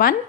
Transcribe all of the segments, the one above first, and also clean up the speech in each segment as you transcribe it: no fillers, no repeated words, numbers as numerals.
1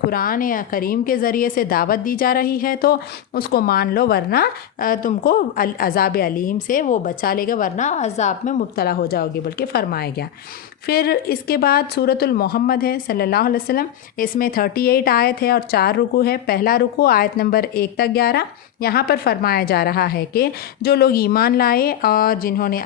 قرآن کریم کے ذریعے سے دعوت دی جا رہی ہے تو اس کو مان لو، ورنہ تم کو عذاب علیم سے وہ بچا لے گا، ورنہ عذاب میں مبتلا ہو جاؤ گے بلکہ فرمایا گیا۔ پھر اس کے بعد سورۃ المحمد ہے صلی اللہ علیہ وسلم، اس میں 38 آیت ہے اور 4 رکوع ہے۔ پہلا رکوع آیت نمبر 1 تک 11، یہاں پر فرمایا جا رہا ہے کہ جو لوگ ایمان لائے اور جنہوں نے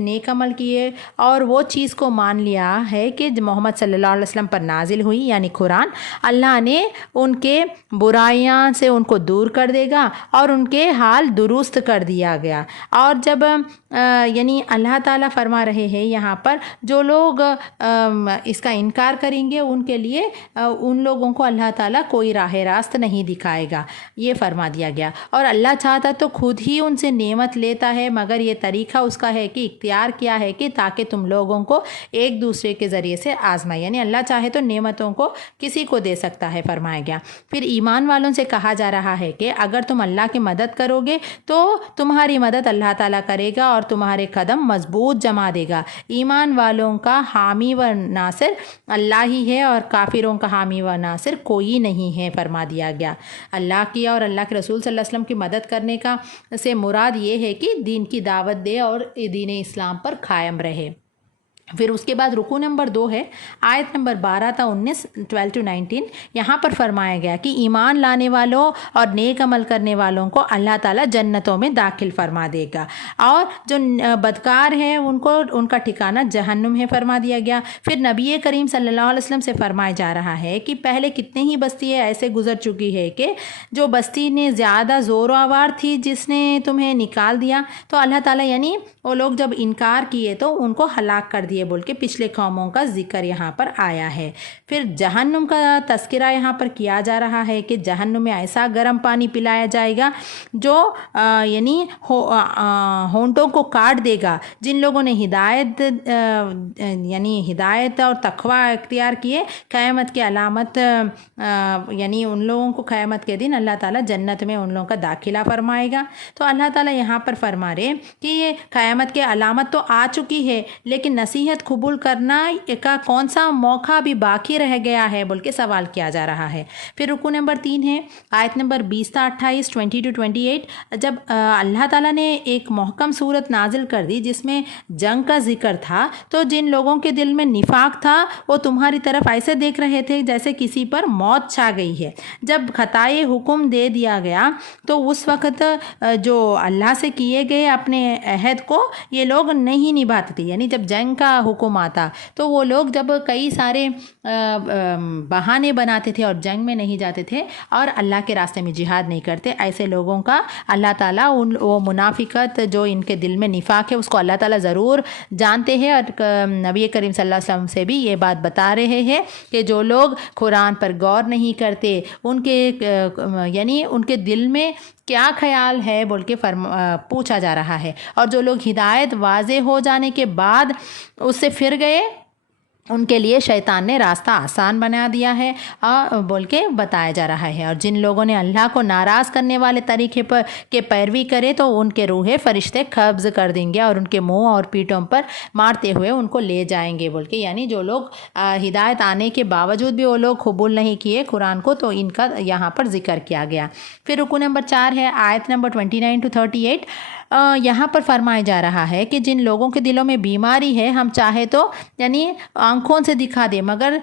نیک عمل کیے اور وہ چیز کو مان لیا ہے کہ محمد صلی اللہ علیہ وسلم پر نازل ہوئی یعنی قرآن، اللہ نے ان کے برائیاں سے ان کو دور کر دے گا اور ان کے حال درست کر دیا گیا۔ اور جب یعنی اللہ تعالیٰ فرما رہے ہیں یہاں پر جو لوگ اس کا انکار کریں گے ان کے لیے ان لوگوں کو اللہ تعالیٰ کوئی راہ راست نہیں دکھائے گا، یہ فرما دیا گیا۔ اور اللہ چاہتا تو خود ہی ان سے نعمت لیتا ہے، مگر یہ طریقہ اس کا ہے کہ اختیار کیا ہے کہ تاکہ تم لوگوں کو ایک دوسرے کے ذریعے سے آزمائے، یعنی اللہ چاہے تو نعمتوں کو کسی کو دے سکتا ہے، فرمایا گیا۔ پھر ایمان والوں سے کہا جا رہا ہے کہ اگر تم اللہ کی مدد کرو گے تو تمہاری مدد اللہ تعالیٰ کرے گا اور تمہارے قدم مضبوط جما دے گا۔ ایمان والوں کا حامی و ناصر اللہ ہی ہے اور کافروں کا حامی و ناصر کوئی نہیں ہے، فرما دیا گیا۔ اللہ کی اور اللہ کے رسول صلی اللہ علیہ وسلم کی مدد کرنے کا سے مراد یہ ہے کہ دین کی دعوت دے اور دین اسلام پر قائم رہے۔ پھر اس کے بعد رکوع نمبر 2 ہے، آیت نمبر 12 تا 19، 12 to 19، یہاں پر فرمایا گیا کہ ایمان لانے والوں اور نیک عمل کرنے والوں کو اللہ تعالیٰ جنتوں میں داخل فرما دے گا، اور جو بدکار ہیں ان کو ان کا ٹھکانہ جہنم ہے، فرما دیا گیا۔ پھر نبی کریم صلی اللہ علیہ وسلم سے فرمایا جا رہا ہے کہ پہلے کتنے ہی بستیاں ایسے گزر چکی ہے کہ جو بستی نے زیادہ زور آور تھی جس نے تمہیں نکال دیا، تو اللہ تعالیٰ یعنی وہ لوگ جب انکار کیے تو ان کو ہلاک کر دیا بول کے پچھلے قوموں کا ذکر یہاں پر آیا ہے۔ پھر جہنم کا تذکرہ یہاں پر کیا جا رہا ہے کہ جہنم میں ایسا گرم پانی پلایا جائے گا جو یعنی ہونٹوں کو کاٹ دے گا۔ جن لوگوں نے ہدایت اور تقوی اختیار کیے، قیامت کی علامت یعنی ان لوگوں کو قیامت کے دن اللہ تعالیٰ جنت میں ان لوگوں کا داخلہ فرمائے گا۔ تو اللہ تعالیٰ یہاں پر فرما رہے کہ یہ قیامت کے علامت تو آ چکی ہے، لیکن نصیحت قبول کرنا کا کون سا موقع بھی باقی رہ گیا ہے بول کے سوال کیا جا رہا ہے۔ پھر رکوع نمبر 3 ہے، آیت نمبر 20 تا 28، 20 to 28، جب اللہ تعالیٰ نے ایک محکم صورت نازل کر دی جس میں جنگ کا ذکر تھا، تو جن لوگوں کے دل میں نفاق تھا وہ تمہاری طرف ایسے دیکھ رہے تھے جیسے کسی پر موت چھا گئی ہے۔ جب خطائے حکم دے دیا گیا تو اس وقت جو اللہ سے کیے گئے اپنے عہد کو یہ لوگ نہیں نبھاتے تھے، یعنی جب جنگ کا حکم آتا تو وہ لوگ جب کئی سارے بہانے بناتے تھے اور جنگ میں نہیں جاتے تھے اور اللہ کے راستے میں جہاد نہیں کرتے، ایسے لوگوں کا اللہ تعالیٰ وہ منافقت جو ان کے دل میں نفاق ہے اس کو اللہ تعالیٰ ضرور جانتے ہیں، اور نبی کریم صلی اللہ علیہ وسلم سے بھی یہ بات بتا رہے ہیں کہ جو لوگ قرآن پر غور نہیں کرتے ان کے یعنی ان کے دل میں کیا خیال ہے بول کے پوچھا جا رہا ہے، اور جو لوگ ہدایت واضح ہو جانے کے بعد اس سے پھر گئے ان کے لیے شیطان نے راستہ آسان بنا دیا ہے بول کے بتایا جا رہا ہے۔ اور جن لوگوں نے اللہ کو ناراض کرنے والے طریقے پر کے پیروی کرے تو ان کے روحیں فرشتے قبض کر دیں گے اور ان کے منہ اور پیٹھوں پر مارتے ہوئے ان کو لے جائیں گے بول کے، یعنی جو لوگ ہدایت آنے کے باوجود بھی وہ لوگ قبول نہیں کیے قرآن کو، تو ان کا یہاں پر ذکر کیا گیا۔ پھر رکوع نمبر 4 ہے، آیت نمبر 29 to 38، یہاں پر فرمایا جا رہا ہے کہ جن لوگوں کے دلوں میں بیماری ہے ہم چاہے تو یعنی آنکھوں سے دکھا دے مگر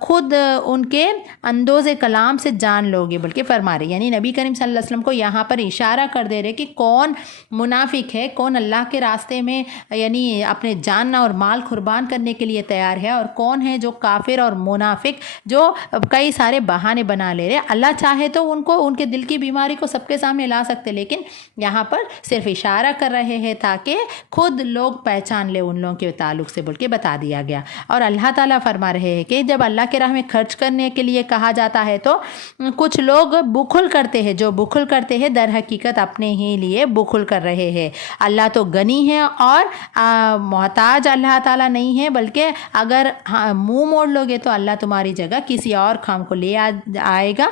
خود ان کے اندوز کلام سے جان لوگے بلکہ فرما رہے، یعنی نبی کریم صلی اللہ علیہ وسلم کو یہاں پر اشارہ کر دے رہے کہ کون منافق ہے، کون اللہ کے راستے میں یعنی اپنے جان اور مال قربان کرنے کے لیے تیار ہے، اور کون ہے جو کافر اور منافق جو کئی سارے بہانے بنا لے رہے۔ اللہ چاہے تو ان کو ان کے دل کی بیماری کو سب کے سامنے لا سکتے، لیکن یہاں پر صرف اشارہ کر رہے ہیں تاکہ خود لوگ پہچان لے ان لوگوں کے تعلق سے بول کے بتا دیا گیا۔ اور اللہ تعالیٰ فرما رہے ہیں کہ جب اللہ کے راہ میں خرچ کرنے کے لیے کہا جاتا ہے تو کچھ لوگ بخل کرتے ہیں، جو بخل کرتے ہیں در حقیقت اپنے ہی لیے بخل کر رہے ہیں۔ اللہ تو غنی ہے اور محتاج اللہ تعالیٰ نہیں ہے، بلکہ اگر منہ موڑ لوگے تو اللہ تمہاری جگہ کسی اور کام کو لے آئے گا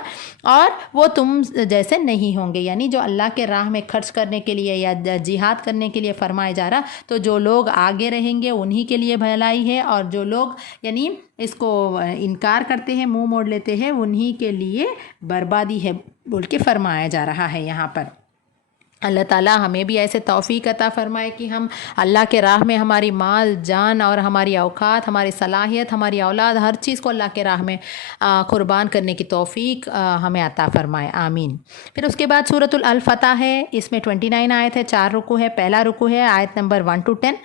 اور وہ تم جیسے نہیں ہوں گے، یعنی جو اللہ کے راہ میں خرچ کرنے کے لیے یا جہاد کرنے کے لیے فرمایا جا رہا، تو جو لوگ آگے رہیں گے انہی کے لیے بھلائی ہے، اور جو لوگ لوگ یعنی اس کو انکار کرتے ہیں، منہ موڑ لیتے ہیں، انہی کے لیے بربادی ہے بول کے فرمایا جا رہا ہے یہاں پر۔ اللہ تعالیٰ ہمیں بھی ایسے توفیق عطا فرمائے کہ ہم اللہ کے راہ میں ہماری مال جان اور ہماری اوقات، ہماری صلاحیت، ہماری اولاد، ہر چیز کو اللہ کے راہ میں قربان کرنے کی توفیق ہمیں عطا فرمائے، آمین۔ پھر اس کے بعد سورۃ الفتح ہے، اس میں 29 آیت ہے، 4 رکوع ہے۔ پہلا رکوع ہے آیت نمبر 1 to 10۔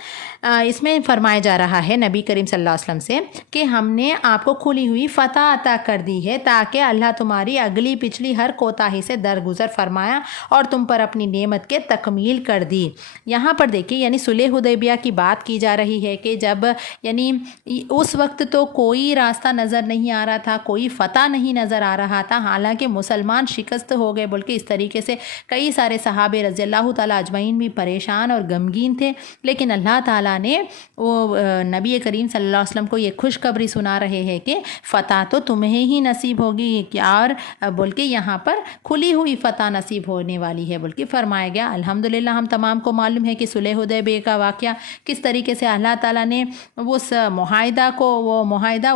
اس میں فرمایا جا رہا ہے نبی کریم صلی اللہ علیہ وسلم سے کہ ہم نے آپ کو کھلی ہوئی فتح عطا کر دی ہے تاکہ اللہ تمہاری اگلی پچھلی ہر کوتاہی سے درگزر فرمایا اور تم پر اپنی نعمت کے تکمیل کر دی۔ یہاں پر دیکھیے یعنی صلح حدیبیہ کی بات کی جا رہی ہے کہ جب یعنی اس وقت تو کوئی راستہ نظر نہیں آ رہا تھا، کوئی فتح نہیں نظر آ رہا تھا، حالانکہ مسلمان شکست ہو گئے بلکہ اس طریقے سے کئی سارے صحابہ رضی اللہ تعالیٰ اجمعین بھی پریشان اور غمگین تھے، لیکن اللہ تعالیٰ نے وہ نبی کریم صلی اللہ علیہ وسلم کو یہ خوشخبری سنا رہے ہیں کہ فتح تو تمہیں ہی نصیب ہوگی، اور بول کے یہاں پر کھلی ہوئی فتح نصیب ہونے والی ہے بول کے فرمایا گیا۔ الحمدللہ ہم تمام کو معلوم ہے کہ صلح حدیبیہ کا واقعہ کس طریقے سے اللہ تعالیٰ نے اس معاہدہ کو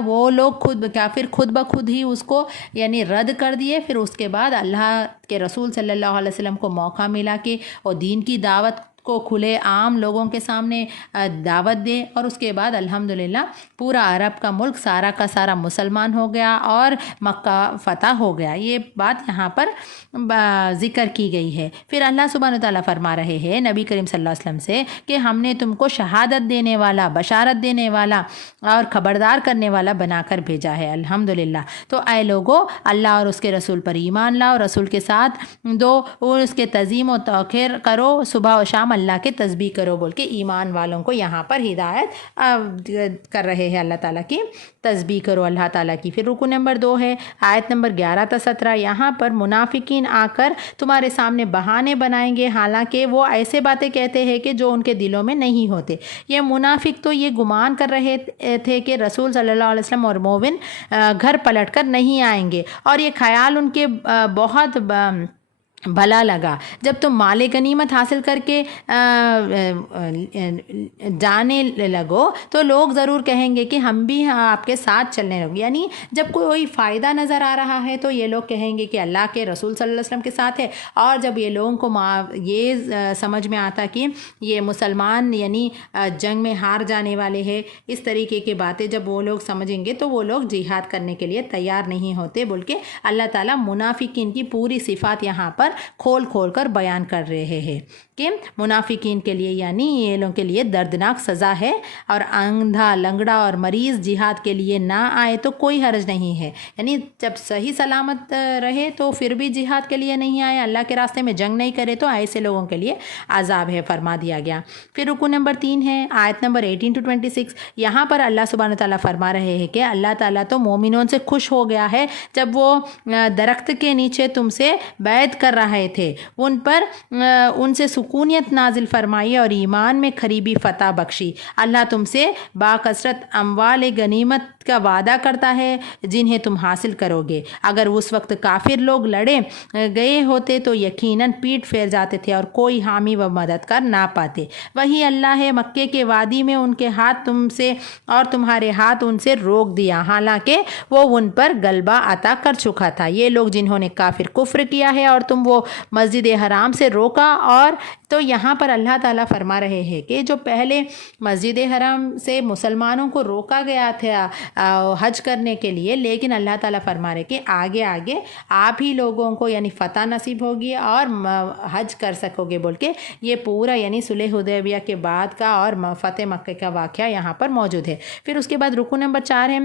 وہ لوگ کافر خود بخود ہی اس کو یعنی رد کر دیے، پھر اس کے بعد اللہ کے رسول صلی اللہ علیہ وسلم کو موقع ملا کہ وہ دین کی دعوت کو کھلے عام لوگوں کے سامنے دعوت دے، اور اس کے بعد الحمدللہ پورا عرب کا ملک سارا کا سارا مسلمان ہو گیا اور مکہ فتح ہو گیا۔ یہ بات یہاں پر ذکر کی گئی ہے۔ پھر اللہ سبحانہ وتعالیٰ فرما رہے ہیں نبی کریم صلی اللہ علیہ وسلم سے کہ ہم نے تم کو شہادت دینے والا، بشارت دینے والا اور خبردار کرنے والا بنا کر بھیجا ہے، الحمدللہ۔ تو اے لوگو اللہ اور اس کے رسول پر ایمان لاؤ، رسول کے ساتھ دو اور اس کے تعظیم و توقیر کرو، صبح و شام اللہ کے تسبیح کرو بول کے ایمان والوں کو یہاں پر ہدایت کر رہے ہیں، اللہ تعالیٰ کی تسبیح کرو اللہ تعالیٰ کی۔ پھر رکو نمبر 2 ہے آیت نمبر 11 تا 17۔ یہاں پر منافقین آ کر تمہارے سامنے بہانے بنائیں گے، حالانکہ وہ ایسے باتیں کہتے ہیں کہ جو ان کے دلوں میں نہیں ہوتے۔ یہ منافق تو یہ گمان کر رہے تھے کہ رسول صلی اللہ علیہ وسلم اور مومن گھر پلٹ کر نہیں آئیں گے، اور یہ خیال ان کے بہت بھلا لگا۔ جب تم مال غنیمت حاصل کر کے جانے لگو تو لوگ ضرور کہیں گے کہ ہم بھی آپ کے ساتھ چلنے لگو، یعنی جب کوئی فائدہ نظر آ رہا ہے تو یہ لوگ کہیں گے کہ اللہ کے رسول صلی اللہ علیہ وسلم کے ساتھ ہے، اور جب یہ لوگوں کو یہ سمجھ میں آتا کہ یہ مسلمان یعنی جنگ میں ہار جانے والے ہیں، اس طریقے کی باتیں جب وہ لوگ سمجھیں گے تو وہ لوگ جہاد کرنے کے لیے تیار نہیں ہوتے، بلکہ اللہ تعالیٰ منافقین کی پوری صفات یہاں پر کھول کر بیان کر رہے ہیں کہ منافقین کے لیے یعنی یہ لوگوں کے لیے دردناک سزا ہے، اور اندھا، لنگڑا اور مریض جہاد کے لیے نہ آئے تو کوئی حرج نہیں ہے، یعنی جب صحیح سلامت رہے تو پھر بھی جہاد کے لیے نہیں آئے، اللہ کے راستے میں جنگ نہیں کرے تو ایسے لوگوں کے لیے عذاب ہے، فرما دیا گیا۔ پھر رکو نمبر 3 ہے آیت نمبر 18 to 26۔ یہاں پر اللہ سبحانہ تعالیٰ فرما رہے ہیں کہ اللہ تعالیٰ تو مومنوں سے خوش ہو گیا ہے جب وہ درخت کے نیچے تم سے بیعت کر رہے تھے، ان سے سکونیت نازل فرمائی اور ایمان میں قریبی فتح بخشی۔ اللہ تم سے باکثرت اموال غنیمت کا وعدہ کرتا ہے جنہیں تم حاصل کرو گے۔ اگر اس وقت کافر لوگ لڑے گئے ہوتے تو یقیناً پیٹ پھیر جاتے تھے اور کوئی حامی و مددگار نہ پاتے۔ وہی اللہ ہے مکے کے وادی میں ان کے ہاتھ تم سے اور تمہارے ہاتھ ان سے روک دیا، حالانکہ وہ ان پر غلبہ عطا کر چکا تھا۔ یہ لوگ جنہوں نے کافر کفر کیا ہے اور تم وہ مسجد حرام سے روکا، اور تو یہاں پر اللہ تعالیٰ فرما رہے ہیں کہ جو پہلے مسجد حرام سے مسلمانوں کو روکا گیا تھا حج کرنے کے لیے، لیکن اللہ تعالیٰ فرما رہے کہ آگے آپ ہی لوگوں کو یعنی فتح نصیب ہوگی اور حج کر سکو گے بول کے یہ پورا یعنی صلح حدیبیہ کے بعد کا اور فتح مکہ کا واقعہ یہاں پر موجود ہے۔ پھر اس کے بعد رکو نمبر 4 ہے،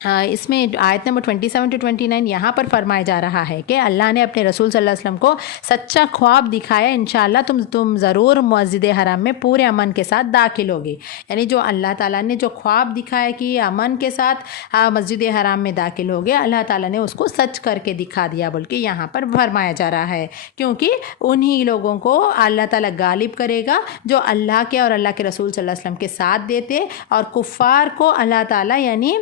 اس میں آیت نمبر 27 to 29۔ یہاں پر فرمایا جا رہا ہے کہ اللہ نے اپنے رسول صلی اللہ علیہ وسلم کو سچا خواب دکھایا، انشاءاللہ تم ضرور مسجد حرام میں پورے امن کے ساتھ داخل ہوگے، یعنی جو اللہ تعالیٰ نے جو خواب دکھایا کہ امن کے ساتھ مسجد حرام میں داخل ہوگے، اللہ تعالیٰ نے اس کو سچ کر کے دکھا دیا بول کے یہاں پر فرمایا جا رہا ہے، کیونکہ انہی لوگوں کو اللہ تعالیٰ غالب کرے گا جو اللہ کے اور اللہ کے رسول صلی اللہ علیہ وسلم کے ساتھ دیتے، اور کفار کو اللہ تعالیٰ یعنی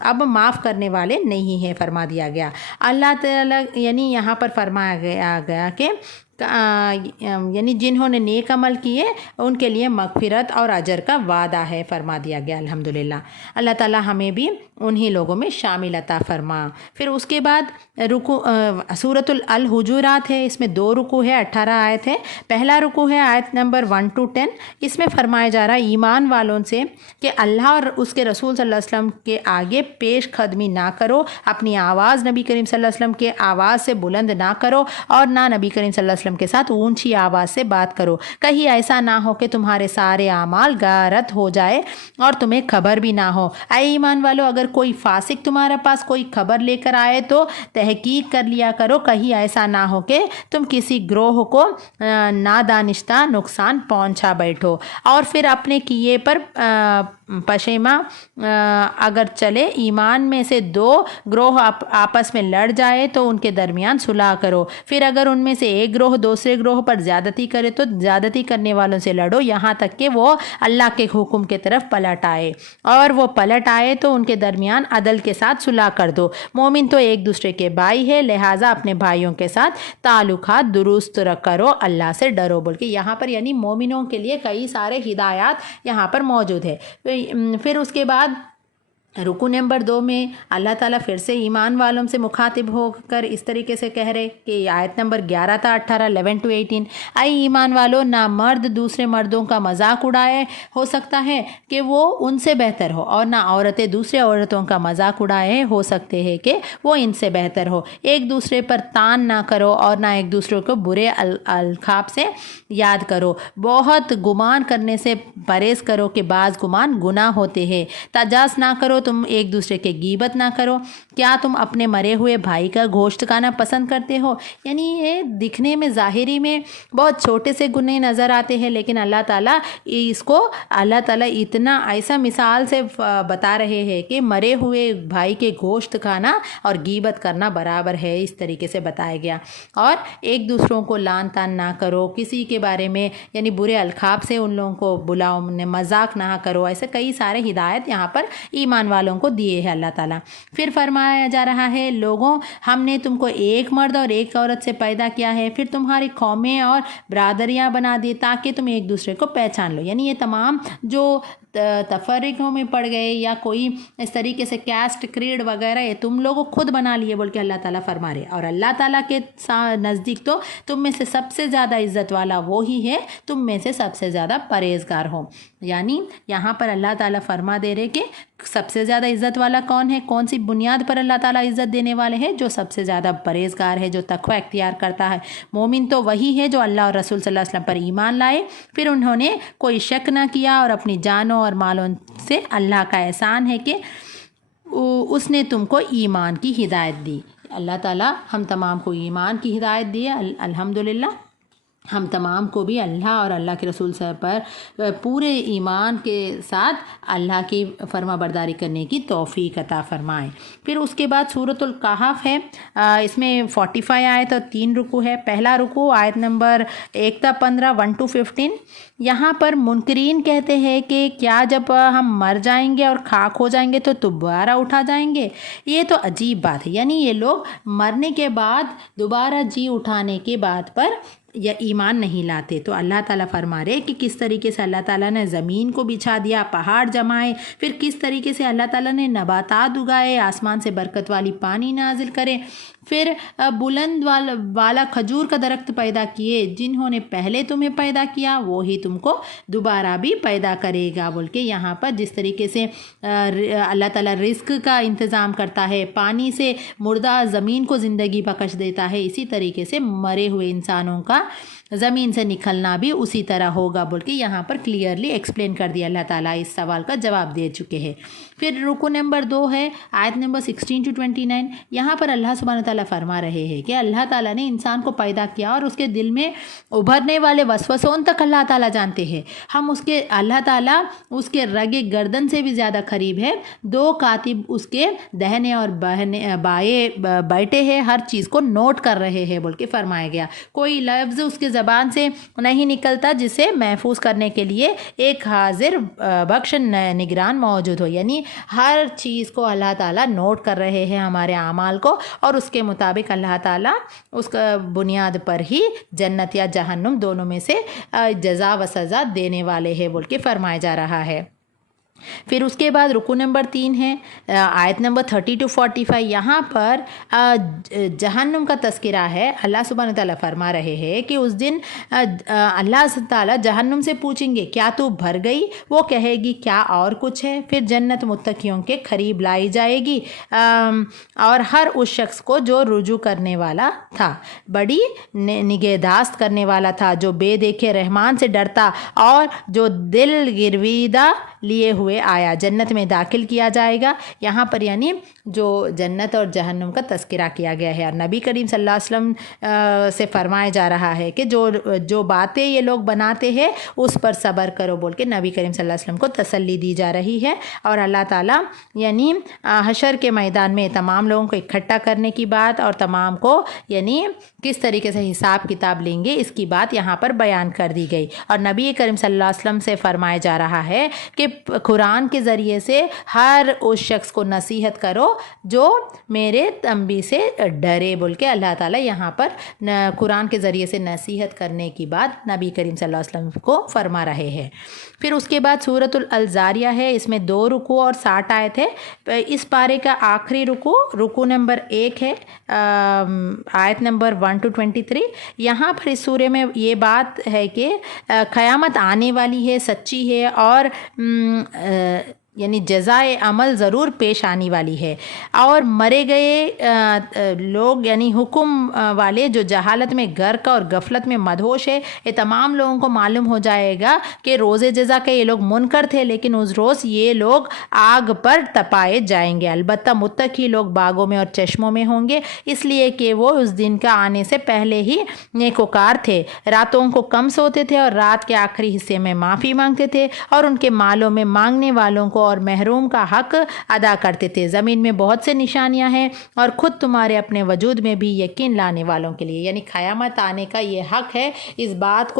اب معاف کرنے والے نہیں ہیں، فرما دیا گیا۔ اللہ تعالیٰ یعنی یہاں پر فرمایا گیا کہ یعنی جنہوں نے نیک عمل کیے ان کے لیے مغفرت اور اجر کا وعدہ ہے فرما دیا گیا الحمدللہ۔ اللہ تعالیٰ ہمیں بھی انہی لوگوں میں شامل عطا فرما۔ پھر اس کے بعد سورۃ الحجرات ہے، اس میں 2 رکوع ہے، 18 آیت ہے۔ پہلا رکوع ہے آیت نمبر 1 to 10۔ اس میں فرمایا جا رہا ہے ایمان والوں سے کہ اللہ اور اس کے رسول صلی اللہ علیہ وسلم کے آگے پیش قدمی نہ کرو، اپنی آواز نبی کریم صلی اللہ علیہ وسلم کے آواز سے بلند نہ کرو، اور نہ نبی کریم صلی اللہ علیہ وسلم کے ساتھ اونچی آواز سے بات کرو، کہیں ایسا نہ ہو کہ تمہارے سارے اعمال غارت ہو جائے اور تمہیں خبر بھی نہ ہو۔ اے ایمان والو، اگر کوئی فاسق تمہارے پاس کوئی خبر لے کر آئے تو تحقیق کر لیا کرو، کہیں ایسا نہ ہو کہ تم کسی گروہ کو نادانستہ نقصان پہنچا بیٹھو، اور پھر اپنے کیے پر پشیماں اگر چلے ایمان میں سے 2 گروہ آپس میں لڑ جائے تو ان کے درمیان صلح کرو، پھر اگر ان میں سے ایک گروہ دوسرے گروہ پر زیادتی کرے تو زیادتی کرنے والوں سے لڑو یہاں تک کہ وہ اللہ کے حکم کی طرف پلٹ آئے، اور وہ پلٹ آئے تو ان کے درمیان عدل کے ساتھ صلح کر دو۔ مومن تو ایک دوسرے کے بھائی ہے، لہٰذا اپنے بھائیوں کے ساتھ تعلقات درست کرو، اللہ سے ڈرو، بول کے یہاں پر یعنی مومنوں کے لیے کئی سارے ہدایات یہاں پر موجود ہے۔ پھر اس کے بعد رکوع نمبر 2 میں اللہ تعالیٰ پھر سے ایمان والوں سے مخاطب ہو کر اس طریقے سے کہہ رہے کہ آیت نمبر 11 تا 18 11 to 18، اے ایمان والو، نہ مرد دوسرے مردوں کا مذاق اڑائے، ہو سکتا ہے کہ وہ ان سے بہتر ہو، اور نہ عورتیں دوسرے عورتوں کا مذاق اڑائے، ہو سکتے ہیں کہ وہ ان سے بہتر ہو۔ ایک دوسرے پر تان نہ کرو اور نہ ایک دوسرے کو برے القاب سے یاد کرو، بہت گمان کرنے سے پرہیز کرو کہ بعض گمان گناہ ہوتے ہیں۔ تجاوز نہ کرو، تم ایک دوسرے کے غیبت نہ کرو۔ کیا تم اپنے مرے ہوئے بھائی کا گوشت کھانا پسند کرتے ہو؟ یعنی یہ دکھنے میں ظاہری میں بہت چھوٹے سے گناہ نظر آتے ہیں، لیکن اللہ تعالیٰ اتنا ایسا مثال سے بتا رہے ہیں کہ مرے ہوئے بھائی کے گوشت کھانا اور غیبت کرنا برابر ہے، اس طریقے سے بتایا گیا۔ اور ایک دوسروں کو لعن طعن نہ کرو، کسی کے بارے میں یعنی برے القاب سے ان لوگوں کو بلاؤ، مذاق نہ کرو، ایسے کئی سارے ہدایت یہاں پر ایمان والوں کو دیے ہیں اللہ تعالیٰ۔ پھر فرمایا جا رہا ہے لوگوں، ہم نے تم کو ایک مرد اور ایک عورت سے پیدا کیا ہے، پھر تمہاری قومیں اور برادریاں بنا دی تاکہ تم ایک دوسرے کو پہچان لو۔ یعنی یہ تمام جو تفرقوں میں پڑ گئے یا کوئی اس طریقے سے کیسٹ کریڈ وغیرہ یہ تم لوگوں خود بنا لیے بول کے اللہ تعالیٰ فرما رہے، اور اللہ تعالیٰ کے نزدیک تو تم میں سے سب سے زیادہ عزت والا وہی ہے تم میں سے سب سے زیادہ پرہیزگار ہو۔ یعنی یہاں پر اللہ تعالیٰ فرما دے رہے کہ سب سے زیادہ عزت والا کون ہے، کون سی بنیاد پر اللہ تعالیٰ عزت دینے والے ہیں؟ جو سب سے زیادہ پرہیزگار ہے، جو تقوی اختیار کرتا ہے۔ مومن تو وہی ہے جو اللہ اور رسول صلی اللہ علیہ وسلم پر ایمان لائے، پھر انہوں نے کوئی شک نہ کیا اور اپنی جانوں اور مالوں سے اللہ کا احسان ہے کہ اس نے تم کو ایمان کی ہدایت دی۔ اللہ تعالیٰ ہم تمام کو ایمان کی ہدایت دی ہے، الحمدللہ۔ ہم تمام کو بھی اللہ اور اللہ کے رسول صاحب پر پورے ایمان کے ساتھ اللہ کی فرما برداری کرنے کی توفیق عطا فرمائے۔ پھر اس کے بعد سورۃ الکہف ہے، اس میں 45 آیت اور 3 رکوع ہے۔ پہلا رکوع آیت نمبر 1 تا 15 1 to 15۔ یہاں پر منکرین کہتے ہیں کہ کیا جب ہم مر جائیں گے اور خاک ہو جائیں گے تو دوبارہ اٹھا جائیں گے؟ یہ تو عجیب بات ہے، یعنی یہ لوگ مرنے کے بعد دوبارہ جی اٹھانے کے بات پر یا ایمان نہیں لاتے۔ تو اللہ تعالیٰ فرما رہے کہ کس طریقے سے اللہ تعالیٰ نے زمین کو بچھا دیا، پہاڑ جمائے، پھر کس طریقے سے اللہ تعالیٰ نے نباتات اگائے، آسمان سے برکت والی پانی نازل کرے، پھر بلند والا کھجور کا درخت پیدا کیے، جنہوں نے پہلے تمہیں پیدا کیا وہی تم کو دوبارہ بھی پیدا کرے گا بول کے یہاں پر جس طریقے سے اللہ تعالیٰ رزق کا انتظام کرتا ہے، پانی سے مردہ زمین کو زندگی بخش دیتا ہے، اسی طریقے سے مرے ہوئے انسانوں کا زمین سے نکلنا بھی اسی طرح ہوگا بول کے یہاں پر کلیئرلی ایکسپلین کر دیا، اللہ تعالیٰ اس سوال کا جواب دے چکے ہیں۔ پھر رکوع نمبر 2 ہے، آیت نمبر 16 to 29۔ یہاں پر اللہ سبحانہ تعالیٰ فرما رہے ہیں کہ اللہ تعالیٰ نے انسان کو پیدا کیا اور اس کے دل میں ابھرنے والے وسوسوں تک اللہ تعالیٰ جانتے ہیں۔ ہم اللہ تعالیٰ اس کے رگ گردن سے بھی زیادہ قریب ہے، 2 کاتب اس کے دہنے اور بائیں بیٹھے ہیں، ہر چیز کو نوٹ کر رہے ہیں بول کے فرمایا گیا۔ کوئی لفظ اس کے زبان سے نہیں نکلتا جسے محفوظ کرنے کے لیے ایک حاضر بخش نگران موجود ہو، یعنی ہر چیز کو اللہ تعالیٰ نوٹ کر رہے ہیں، ہمارے اعمال کو، اور اس کے مطابق اللہ تعالیٰ اس کا بنیاد پر ہی جنت یا جہنم دونوں میں سے جزا و سزا دینے والے ہیں بول کے فرمایا جا رہا ہے۔ پھر اس کے بعد رکو نمبر 3 ہے آیت نمبر 30 to 45۔ یہاں پر جہنم کا تذکرہ ہے۔ اللہ سبحانہ تعالیٰ فرما رہے ہیں کہ اس دن اللہ تعالیٰ جہنم سے پوچھیں گے کیا تو بھر گئی؟ وہ کہے گی کیا اور کچھ ہے؟ پھر جنت متقیوں کے قریب لائی جائے گی اور ہر اس شخص کو جو رجوع کرنے والا تھا، بڑی نگہداشت کرنے والا تھا، جو بے دیکھے رحمان سے ڈرتا اور جو دل گرویدہ لیے ہوئے آیا، جنت میں داخل کیا جائے گا۔ یہاں پر یعنی جو جنت اور جہنم کا تذکرہ کیا گیا ہے، اور نبی کریم صلی اللہ علیہ وسلم سے فرمایا جا رہا ہے کہ جو باتیں یہ لوگ بناتے ہیں اس پر صبر کرو بول کے نبی کریم صلی اللہ علیہ وسلم کو تسلی دی جا رہی ہے۔ اور اللہ تعالیٰ یعنی حشر کے میدان میں تمام لوگوں کو اکٹھا کرنے کی بات اور تمام کو یعنی کس طریقے سے حساب کتاب لیں گے اس کی بات یہاں پر بیان کر دی گئی۔ اور نبی کریم صلی اللہ علیہ وسلم سے فرمایا جا رہا ہے کہ قرآن کے ذریعے سے ہر اس شخص کو نصیحت کرو جو میرے تنبیہ سے ڈرے بول کے اللہ تعالیٰ یہاں پر قرآن کے ذریعے سے نصیحت کرنے کی بات نبی کریم صلی اللہ علیہ وسلم کو فرما رہے ہیں۔ پھر اس کے بعد سورۃ الزاریہ ہے، اس میں 2 رکوع اور 60 آیت ہے۔ اس پارے کا آخری رکوع نمبر 1 ہے، آیت نمبر 1 to 23۔ یہاں پر اس سورے میں یہ بات ہے کہ قیامت آنے والی ہے، سچی ہے، اور یعنی جزائے عمل ضرور پیش آنے والی ہے، اور مرے گئے لوگ یعنی حکم والے جو جہالت میں غرق اور غفلت میں مدہوش ہے، یہ تمام لوگوں کو معلوم ہو جائے گا کہ روز جزا کے یہ لوگ منکر تھے، لیکن اس روز یہ لوگ آگ پر تپائے جائیں گے۔ البتہ متقی لوگ باغوں میں اور چشموں میں ہوں گے، اس لیے کہ وہ اس دن کا آنے سے پہلے ہی نیکوکار تھے، راتوں کو کم سوتے تھے اور رات کے آخری حصے میں معافی مانگتے تھے، اور ان کے مالوں میں مانگنے والوں کو اور محروم کا حق ادا کرتے تھے۔ زمین میں بہت سے نشانیاں ہیں اور خود تمہارے اپنے وجود میں بھی یقین لانے والوں کے لیے، یعنی قیامت آنے کا یہ حق ہے، اس بات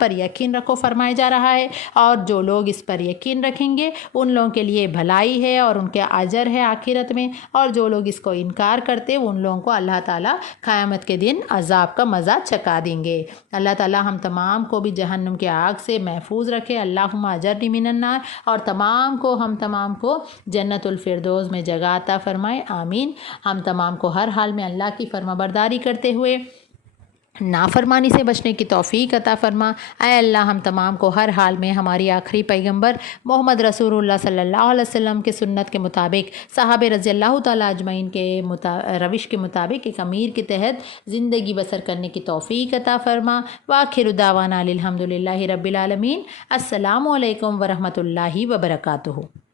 پر یقین رکھو فرمایا جا رہا ہے، اور جو لوگ اس پر یقین رکھیں گے ان لوگوں کے لیے بھلائی ہے اور ان کے اجر ہے آخرت میں، اور جو لوگ اس کو انکار کرتے ان لوگوں کو اللہ تعالیٰ قیامت کے دن عذاب کا مزہ چکھا دیں گے۔ اللہ تعالیٰ ہم تمام کو بھی جہنم کے آگ سے محفوظ رکھے، اللہم اجرنی من النار، اور ہم تمام کو جنت الفردوس میں جگہ عطا فرمائے، آمین۔ ہم تمام کو ہر حال میں اللہ کی فرما برداری کرتے ہوئے نافرمانی سے بچنے کی توفیق عطا فرما۔ اے اللہ ہم تمام کو ہر حال میں ہماری آخری پیغمبر محمد رسول اللہ صلی اللہ علیہ وسلم کے سنت کے مطابق، صحابہ رضی اللہ تعالیٰ اجمعین کے روش کے مطابق ایک امیر کے تحت زندگی بسر کرنے کی توفیق عطا فرما۔ وآخر دعوانا الحمد للہ رب العالمین۔ السلام علیکم ورحمۃ اللہ وبرکاتہ۔